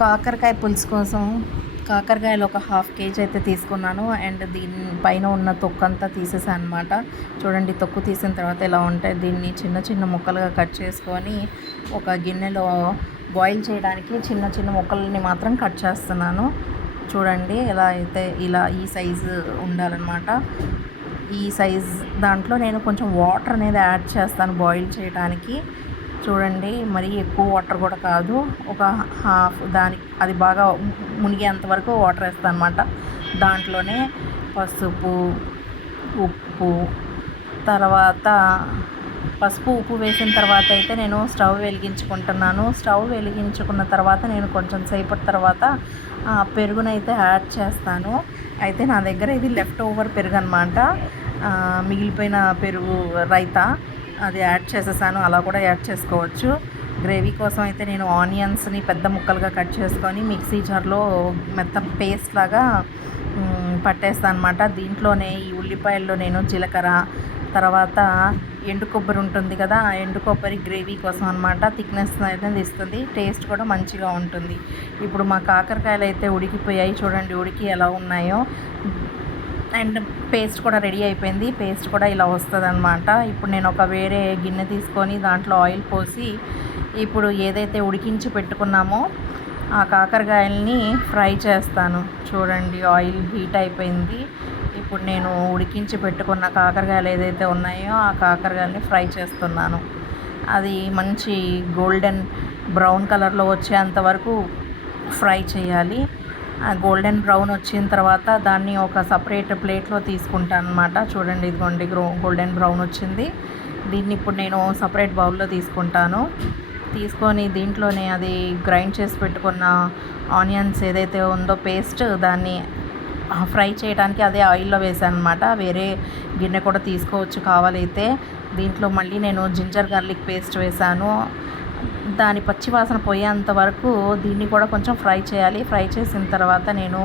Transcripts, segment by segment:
కాకరకాయ పులుసు కోసం కాకరకాయలు ఒక హాఫ్ కేజీ అయితే తీసుకున్నాను. అండ్ దీని పైన ఉన్న తొక్కంతా తీసేసాను అనమాట. చూడండి, తొక్కు తీసిన తర్వాత ఇలా ఉంటాయి. దీన్ని చిన్న చిన్న ముక్కలుగా కట్ చేసుకొని ఒక గిన్నెలో బాయిల్ చేయడానికి చిన్న చిన్న ముక్కల్ని మాత్రం కట్ చేస్తున్నాను. చూడండి, ఎలా అయితే ఇలా ఈ సైజు ఉండాలన్నమాట. ఈ సైజ్ దాంట్లో నేను కొంచెం వాటర్ అనేది యాడ్ చేస్తాను బాయిల్ చేయడానికి. చూడండి, మరీ ఎక్కువ వాటర్ కూడా కాదు, ఒక హాఫ్ దానికి అది బాగా మునిగేంత వరకు వాటర్ వేస్తాను అనమాట. దాంట్లోనే పసుపు, ఉప్పు, తర్వాత పసుపు ఉప్పు వేసిన తర్వాత అయితే నేను స్టవ్ వెలిగించుకుంటున్నాను. స్టవ్ వెలిగించుకున్న తర్వాత నేను కొంచెం సేపటి తర్వాత పెరుగునైతే యాడ్ చేస్తాను. అయితే నా దగ్గర ఇది లెఫ్ట్ ఓవర్ పెరుగు అనమాట, మిగిలిపోయిన పెరుగు రైతా, అది యాడ్ చేసేసాను. అలా కూడా యాడ్ చేసుకోవచ్చు. గ్రేవీ కోసం అయితే నేను ఆనియన్స్ని పెద్ద ముక్కలుగా కట్ చేసుకొని మిక్సీ జార్లో మెత్త పేస్ట్ లాగా పట్టేస్తాను అనమాట. దీంట్లోనే ఈ ఉల్లిపాయల్లో నేను జీలకర్ర, తర్వాత ఎండు కొబ్బరి ఉంటుంది కదా, ఆ ఎండు కొబ్బరి గ్రేవీ కోసం అనమాట. థిక్నెస్ అయితే ఇస్తుంది, టేస్ట్ కూడా మంచిగా ఉంటుంది. ఇప్పుడు మా కాకరకాయలు అయితే ఉడికిపోయాయి. చూడండి ఉడికి ఎలా ఉన్నాయో. అండ్ పేస్ట్ కూడా రెడీ అయిపోయింది. పేస్ట్ కూడా ఇలా వస్తుంది అనమాట. ఇప్పుడు నేను ఒక వేరే గిన్నె తీసుకొని దాంట్లో ఆయిల్ పోసి ఇప్పుడు ఏదైతే ఉడికించి పెట్టుకున్నామో ఆ కాకరకాయలని ఫ్రై చేస్తాను. చూడండి, ఆయిల్ హీట్ అయిపోయింది. ఇప్పుడు నేను ఉడికించి పెట్టుకున్న కాకరకాయలు ఏదైతే ఉన్నాయో ఆ కాకరకాయలని ఫ్రై చేస్తున్నాను. అది మంచి గోల్డెన్ బ్రౌన్ కలర్లో వచ్చేంత వరకు ఫ్రై చేయాలి. గోల్డెన్ బ్రౌన్ వచ్చిన తర్వాత దాన్ని ఒక సపరేట్ ప్లేట్లో తీసుకుంటాను అనమాట. చూడండి, ఇదిగోండి గోల్డెన్ బ్రౌన్ వచ్చింది. దీన్ని ఇప్పుడు నేను సపరేట్ బౌల్లో తీసుకుంటాను. తీసుకొని దీంట్లోనే అది గ్రైండ్ చేసి పెట్టుకున్న ఆనియన్స్ ఏదైతే ఉందో పేస్ట్, దాన్ని ఫ్రై చేయడానికి అదే ఆయిల్లో వేసాను అనమాట. వేరే గిన్నె కూడా తీసుకోవచ్చు కావాలైతే. దీంట్లో మళ్ళీ నేను జింజర్ గార్లిక్ పేస్ట్ వేసాను. దాని పచ్చివాసన పోయేంత వరకు దీన్ని కూడా కొంచెం ఫ్రై చేయాలి. ఫ్రై చేసిన తర్వాత నేను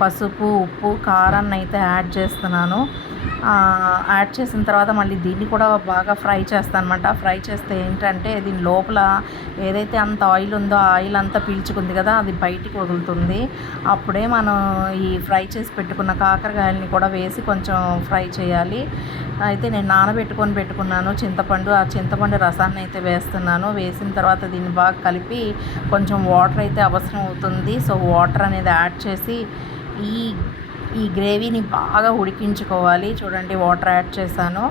పసుపు, ఉప్పు, కారాన్ని అయితే యాడ్ చేస్తున్నాను. యాడ్ చేసిన తర్వాత మళ్ళీ దీన్ని కూడా బాగా ఫ్రై చేస్తాను అనమాట. ఫ్రై చేస్తే ఏంటంటే దీని లోపల ఏదైతే అంత ఆయిల్ ఉందో ఆ ఆయిల్ అంతా పీల్చుకుంది కదా, అది బయటికి వదులుతుంది. అప్పుడే మనం ఈ ఫ్రై చేసి పెట్టుకున్న కాకరకాయలని కూడా వేసి కొంచెం ఫ్రై చేయాలి. అయితే నేను పెట్టుకున్నాను చింతపండు. ఆ చింతపండు రసాన్ని అయితే వేస్తున్నాను. వేసిన తర్వాత దీన్ని బాగా కలిపి కొంచెం వాటర్ అయితే అవసరం అవుతుంది. సో వాటర్ అనేది యాడ్ చేసి ఈ గ్రేవీని బాగా ఉడికించుకోవాలి. చూడండి, వాటర్ యాడ్ చేశాను.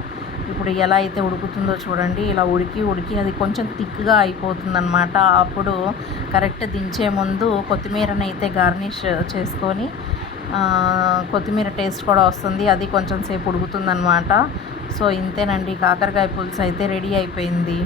ఇప్పుడు ఎలా అయితే ఉడుకుతుందో చూడండి. ఇలా ఉడికి అది కొంచెం థిక్గా అయిపోతుందన్నమాట. అప్పుడు కరెక్ట్ దించే ముందు కొత్తిమీరని అయితే గార్నిష్ చేసుకొని, కొత్తిమీర టేస్ట్ కూడా వస్తుంది. అది కొంచెం సేపు ఉడుకుతుందన్నమాట. సో ఇంతేనండి, కాకరకాయ పులుసు అయితే రెడీ అయిపోయింది.